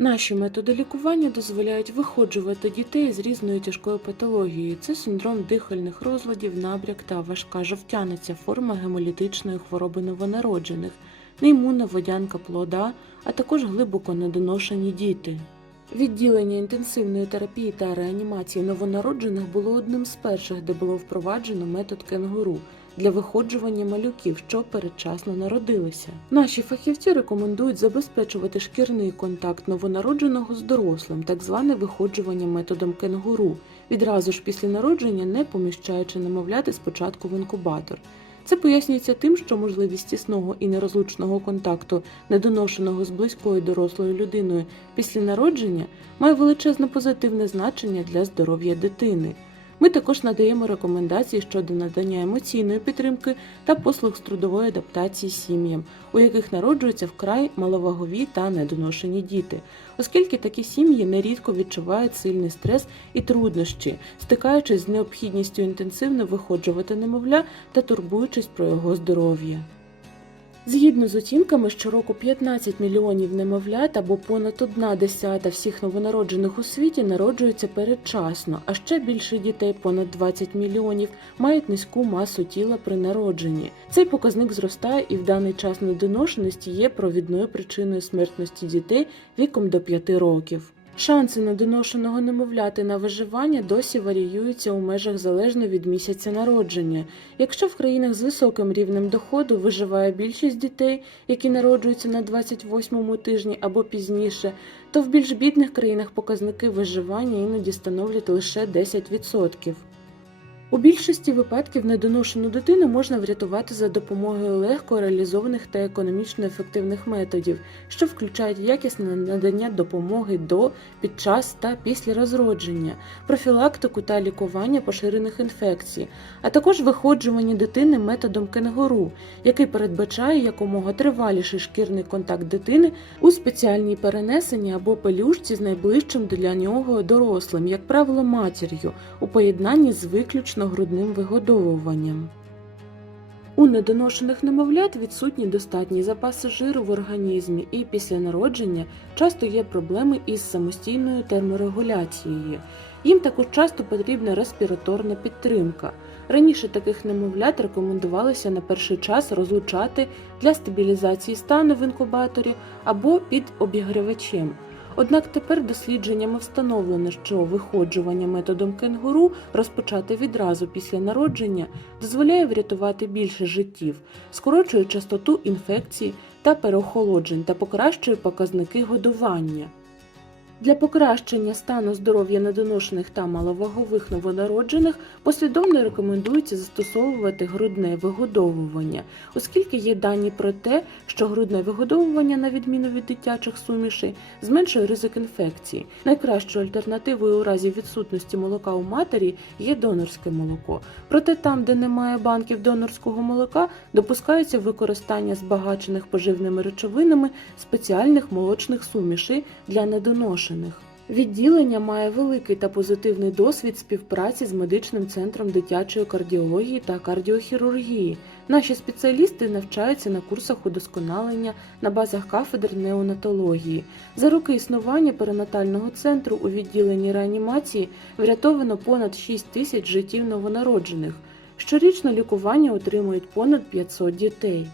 Наші методи лікування дозволяють виходжувати дітей з різною тяжкою патологією. Це синдром дихальних розладів, набряк та важка жовтяниця, форма гемолітичної хвороби новонароджених, неімунна водянка плода, а також глибоко недоношені діти. Відділення інтенсивної терапії та реанімації новонароджених було одним з перших, де було впроваджено метод кенгуру для виходжування малюків, що передчасно народилися. Наші фахівці рекомендують забезпечувати шкірний контакт новонародженого з дорослим, так зване виходжування методом кенгуру, відразу ж після народження, не поміщаючи немовляти спочатку в інкубатор. Це пояснюється тим, що можливість тісного і нерозлучного контакту недоношеного з близькою дорослою людиною після народження має величезне позитивне значення для здоров'я дитини. Ми також надаємо рекомендації щодо надання емоційної підтримки та послуг з трудової адаптації сім'ям, у яких народжуються вкрай маловагові та недоношені діти, оскільки такі сім'ї нерідко відчувають сильний стрес і труднощі, стикаючись з необхідністю інтенсивно виходжувати немовля та турбуючись про його здоров'я. Згідно з оцінками, щороку 15 мільйонів немовлят або понад одна десята всіх новонароджених у світі народжуються передчасно, а ще більше дітей, понад 20 мільйонів, мають низьку масу тіла при народженні. Цей показник зростає і в даний час недоношеності є провідною причиною смертності дітей віком до 5 років. Шанси недоношеного немовляти на виживання досі варіюються у межах залежно від місяця народження. Якщо в країнах з високим рівнем доходу виживає більшість дітей, які народжуються на 28-му тижні або пізніше, то в більш бідних країнах показники виживання іноді становлять лише 10%. У більшості випадків недоношену дитину можна врятувати за допомогою легко реалізованих та економічно ефективних методів, що включають якісне надання допомоги до, під час та після розродження, профілактику та лікування поширених інфекцій, а також виходжування дитини методом кенгуру, який передбачає якомога триваліший шкірний контакт дитини у спеціальній перенесенні або пелюшці з найближчим для нього дорослим, як правило, матір'ю, у поєднанні з виключно грудним вигодовуванням. У недоношених немовлят відсутні достатні запаси жиру в організмі, і після народження часто є проблеми із самостійною терморегуляцією. Їм також часто потрібна респіраторна підтримка. Раніше таких немовлят рекомендувалося на перший час розлучати для стабілізації стану в інкубаторі або під обігрівачем. Однак тепер дослідженнями встановлено, що виходжування методом кенгуру розпочати відразу після народження дозволяє врятувати більше життів, скорочує частоту інфекцій та переохолоджень та покращує показники годування. Для покращення стану здоров'я недоношених та маловагових новонароджених послідовно рекомендується застосовувати грудне вигодовування, оскільки є дані про те, що грудне вигодовування, на відміну від дитячих сумішей, зменшує ризик інфекції. Найкращою альтернативою у разі відсутності молока у матері є донорське молоко. Проте там, де немає банків донорського молока, допускається використання збагачених поживними речовинами спеціальних молочних сумішей для недоношених. Відділення має великий та позитивний досвід співпраці з медичним центром дитячої кардіології та кардіохірургії. Наші спеціалісти навчаються на курсах удосконалення на базах кафедр неонатології. За роки існування перинатального центру у відділенні реанімації врятовано понад 6 тисяч життів новонароджених. Щорічно лікування отримують понад 500 дітей.